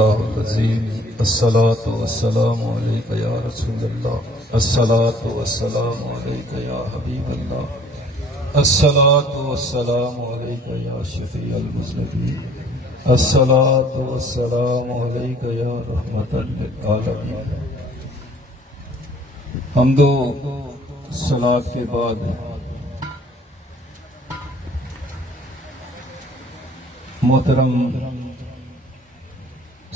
اللہ العظیم الصلاۃ والسلام علیک یا رسول اللہ الصلاۃ والسلام علیک یا حبیب اللہ الصلاۃ والسلام علیک یا شفیع المذنبین الصلاۃ والسلام علیک یا رحمت للعالمین۔ حمد و صلاۃ کے بعد محترم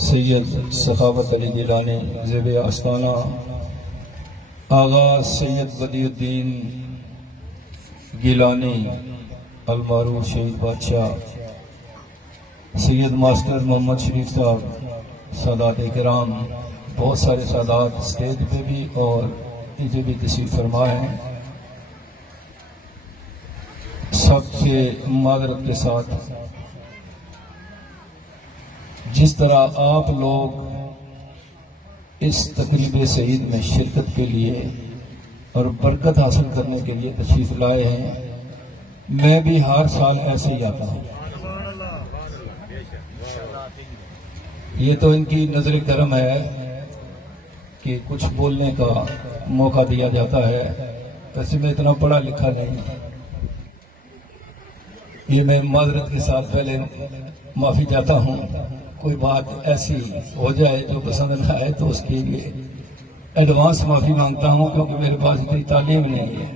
سید سخاوت علی گیلانی زیب آستانہ آغا سید بدی الدین گیلانی المعروف شہید بادشاہ سید ماسٹر محمد شریف صاحب، سادات کرام، بہت سارے سادات اسٹیج پہ بھی اور نیچے بھی تشریف فرما ہیں، سب سے معذرت کے ساتھ جس طرح آپ لوگ اس تقریب سعید میں شرکت کے لیے اور برکت حاصل کرنے کے لیے تشریف لائے ہیں، میں بھی ہر سال ایسے ہی آتا ہوں۔ یہ تو ان کی نظر کرم ہے کہ کچھ بولنے کا موقع دیا جاتا ہے، ویسے میں اتنا پڑھا لکھا نہیں، یہ میں معذرت کے ساتھ پہلے معافی چاہتا ہوں۔ کوئی بات ایسی ہو جائے جو پسند نہ آئے تو اس کے لیے ایڈوانس معافی مانگتا ہوں، کیونکہ میرے پاس اتنی تعلیم نہیں ہے۔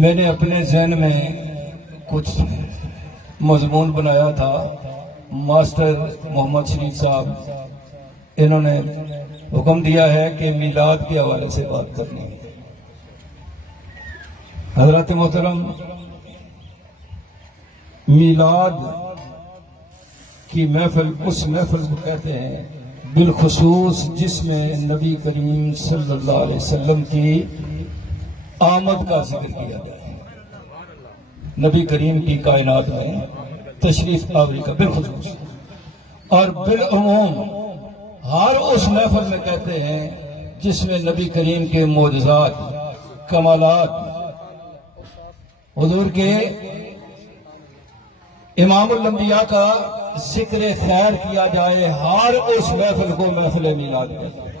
میں نے اپنے ذہن میں کچھ مضمون بنایا تھا، ماسٹر محمد شریف صاحب انہوں نے حکم دیا ہے کہ میلاد کے حوالے سے بات کرنی ہے۔ حضرت محترم، میلاد کی محفل اس محفل کو کہتے ہیں بالخصوص جس میں نبی کریم صلی اللہ علیہ وسلم کی آمد کا ذکر کیا گیا ہے، نبی کریم کی کائنات میں تشریف آوری کا بالخصوص، اور بالعموم ہر اس محفل میں کہتے ہیں جس میں نبی کریم کے معجزات، کمالات، حضور کے امام الانبیاء کا ذکر خیر کیا جائے، ہر اس محفل کو محفل میلاد کہتے ہیں۔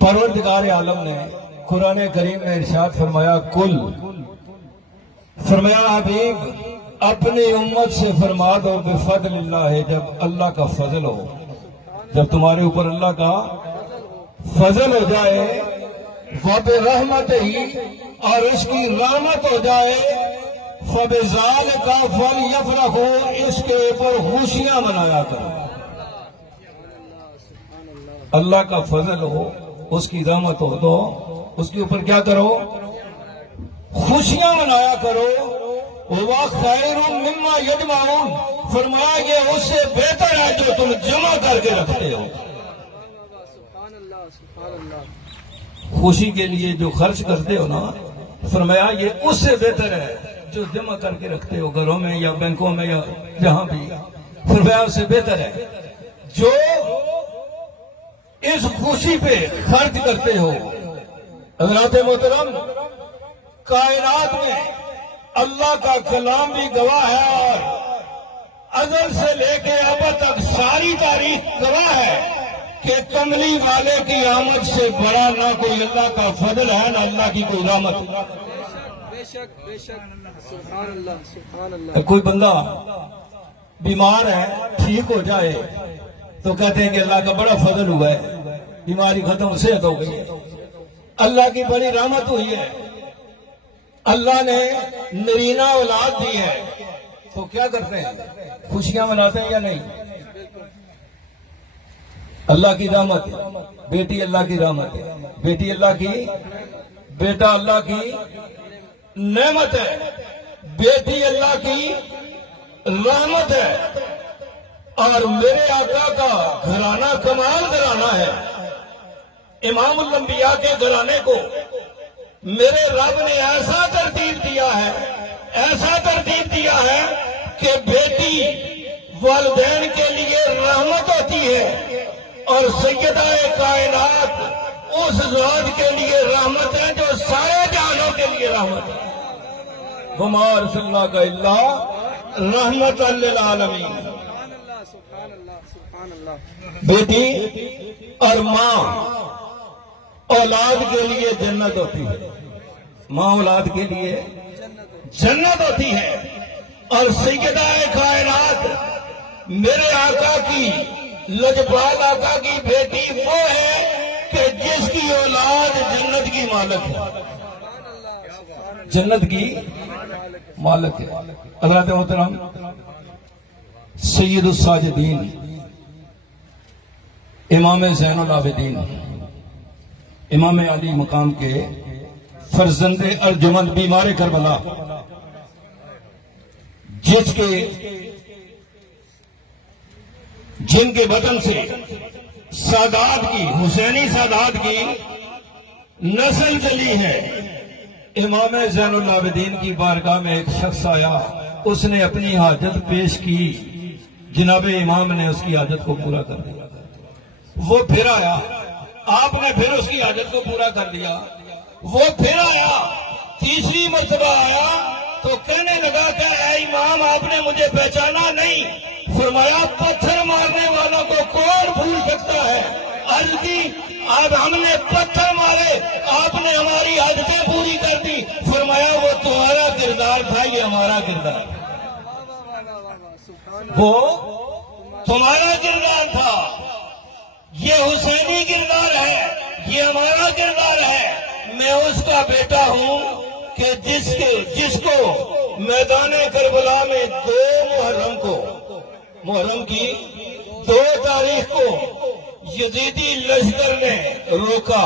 پروردگار عالم نے قرآن کریم میں ارشاد فرمایا، کل، فرمایا حبیب اپنی امت سے فرما دو بفضل اللہ، جب اللہ کا فضل ہو، جب تمہارے اوپر اللہ کا فضل ہو جائے، وبرحمتہ ہی، اور اس کی رحمت ہو جائے، فَبِذَالِكَ فَلْيَفْرَحُوا، اس کے اوپر خوشیاں منایا کرو۔ اللہ کا فضل ہو، اس کی رحمت ہو تو اس کے اوپر کیا کرو؟ خوشیاں منایا کرو۔ وَخَيْرٌ مِّمَّا يَجْمَعُونَ، فرمایا یہ اس سے بہتر ہے جو تم جمع کر کے رکھتے ہو۔ خوشی کے لیے جو خرچ کرتے ہو نا، فرمایا یہ اس سے بہتر ہے جو جمع کر کے رکھتے ہو گھروں میں یا بینکوں میں یا جہاں بھی، فرمایا اس سے بہتر ہے جو اس خوشی پہ خرچ کرتے ہو۔ حضرات محترم، کائنات میں اللہ کا کلام بھی گواہ ہے اور ازل سے لے کے اب تک ساری تاریخ گواہ ہے کہ کملی والے کی آمد سے بڑا نہ کوئی اللہ کا فضل ہے، نہ اللہ کی کوئی رحمت۔ کوئی بندہ بیمار ہے، ٹھیک ہو جائے تو کہتے ہیں کہ اللہ کا بڑا فضل ہوا ہے، بیماری ختم، صحت ہو گئی، اللہ کی بڑی رحمت ہوئی ہے، اللہ نے نرینہ اولاد دی ہے، تو کیا کرتے ہیں؟ خوشیاں مناتے ہیں یا نہیں؟ اللہ کی رحمت، بیٹی اللہ کی رحمت ہے، بیٹی اللہ کی، بیٹا اللہ کی نعمت ہے، بیٹی اللہ کی رحمت ہے، اور میرے آقا کا گھرانہ کمال گھرانہ ہے۔ امام الانبیاء کے گھرانے کو میرے رب نے ایسا ترتیب دیا ہے، ایسا ترتیب دیا ہے کہ بیٹی والدین کے لیے رحمت ہوتی ہے، اور سیدہ کائنات اس ذات کے لیے رحمت ہے جو سارے جہانوں کے لیے رحمت ہے۔ وما ارسلناک الا رحمت للعالمین. سبحان اللہ سبحان اللہ. بیٹی اور ماں اولاد کے لیے جنت ہوتی ہے. ماں اولاد کے لیے جنت ہوتی ہے. اور سیدہ کائنات میرے آقا کی لجپال آقا کی بیٹی وہ ہے کہ جس کی اولاد جنت کی مالک ہے. جنت کی مالک ہے. حضرات محترم سید الساجدین امام زین العابدین امام علی مقام کے فرزند ارجمند بیمار کربلا جن کے بدن سے سادات کی حسینی سادات کی نسل چلی ہے. امام زین العابدین کی بارگاہ میں ایک شخص آیا. اس نے اپنی حاجت پیش کی. جناب امام نے اس کی حاجت کو پورا کر دیا. وہ پھر آیا. آپ نے پھر اس کی حاجت کو پورا کر دیا. وہ پھر آیا. تیسری مرتبہ آیا تو کہنے لگا کہ اے امام آپ نے مجھے پہچانا نہیں. فرمایا پتھر مارنے والوں کو کون بھول سکتا ہے. عرض کی اب ہم نے پتھر مارے آپ نے ہماری حاجتیں پوری کر دی. فرمایا وہ تمہارا کردار تھا یہ ہمارا کردار. وہ تمہارا کردار تھا یہ حسینی کردار ہے یہ ہمارا کردار ہے. میں اس کا بیٹا ہوں کہ جس کو میدان کربلا میں 2 محرم کو محرم کی 2 تاریخ کو یزیدی لشکر نے روکا.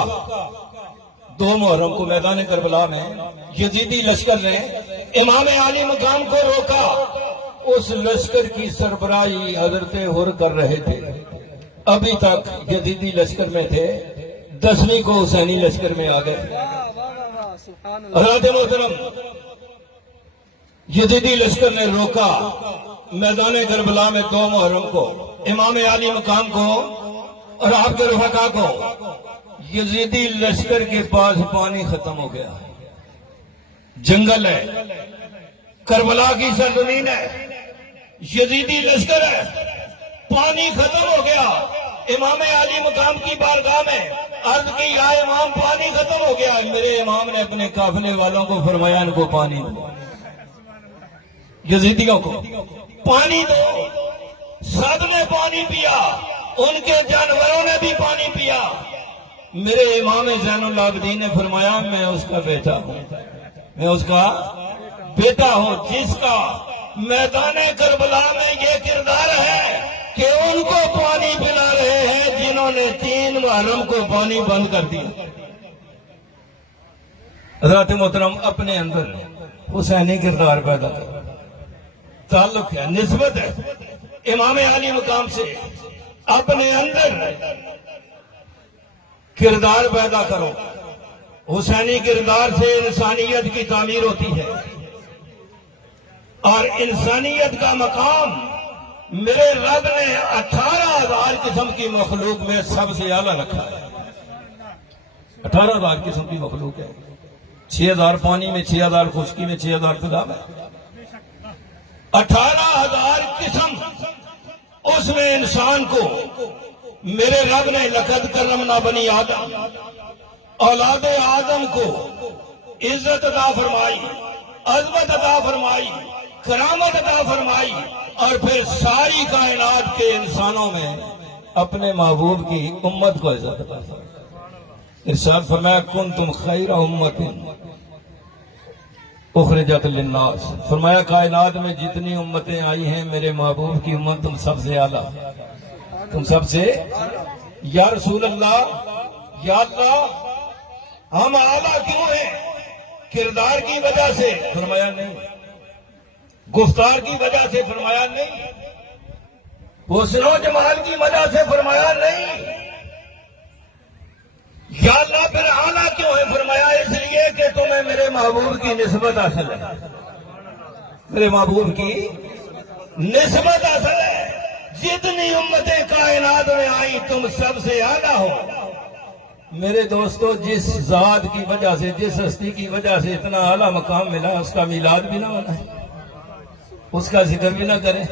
2 محرم کو میدان کربلا میں یزیدی لشکر نے امام علی مقام کو روکا. اس لشکر کی سربراہی حضرت حر کر رہے تھے. ابھی تک یزیدی لشکر میں تھے. 10ویں کو حسینی لشکر میں آ گئے. حضرت محترم یزیدی لشکر نے روکا میدان کربلا میں 2 محرم کو امام علی مقام کو اور آپ کے رفقا کو. یزیدی لشکر کے پاس پانی ختم ہو گیا. جنگل ہے کربلا کی سرزمین ہے یزیدی لشکر ہے. پانی ختم ہو گیا. امام علی مقام کی بارگاہ میں عرض کی یا امام پانی ختم ہو گیا. میرے امام نے اپنے قافلے والوں کو فرمایا ان کو پانی دو. یزیدیوں کو پانی دو. سب نے پانی پیا. ان کے جانوروں نے بھی پانی پیا. میرے امام زین العابدین نے فرمایا میں اس کا بیٹا ہوں. میں اس کا بیٹا ہوں جس کا میدان کربلا میں یہ کردار ہے کہ ان کو پانی پلا رہے ہیں جنہوں نے 3 محرم کو پانی بند کر دیا. حضرات محترم اپنے اندر حسینی کردار پیدا کرو. تعلق ہے نسبت ہے امام علی مقام سے. اپنے اندر کردار پیدا کرو. حسینی کردار سے انسانیت کی تعمیر ہوتی ہے اور انسانیت کا مقام میرے رب نے 18,000 قسم کی مخلوق میں سب سے اعلیٰ رکھا ہے. 18,000 قسم کی مخلوق ہے. 6,000 پانی میں 6,000 خشکی میں 6,000 فضا میں 18,000 قسم. اس میں انسان کو میرے رب نے لقد کرمنا بنی آدم اولاد آدم کو عزت عطا فرمائی عظمت عطا فرمائی کرامت عطا فرمائی. اور پھر ساری کائنات کے انسانوں میں اپنے محبوب کی امت کو عزت عطا فرمائی. ارشاد فرمایا کنتم خیر امت اخرجت للناس. فرمایا کائنات میں جتنی امتیں آئی ہیں میرے محبوب کی امت تم سب سے اعلیٰ. تم سب سے یا رسول اللہ یا اللہ ہم اعلیٰ کیوں ہیں؟ کردار کی وجہ سے. فرمایا نہیں. گفتار کی وجہ سے. فرمایا نہیں. حسن و جمال کی وجہ سے. فرمایا نہیں. یا اللہ پھر اعلیٰ کیوں ہے؟ فرمایا اس لیے کہ تمہیں میرے محبوب کی نسبت حاصل ہے. میرے محبوب کی نسبت حاصل ہے. جتنی امتیں کائنات میں آئی تم سب سے اعلیٰ ہو. میرے دوستو جس ذات کی وجہ سے جس ہستی کی وجہ سے اتنا اعلیٰ مقام ملا اس کا میلاد بھی نہ ہونا ہے. اس کا ذکر بھی نہ کریں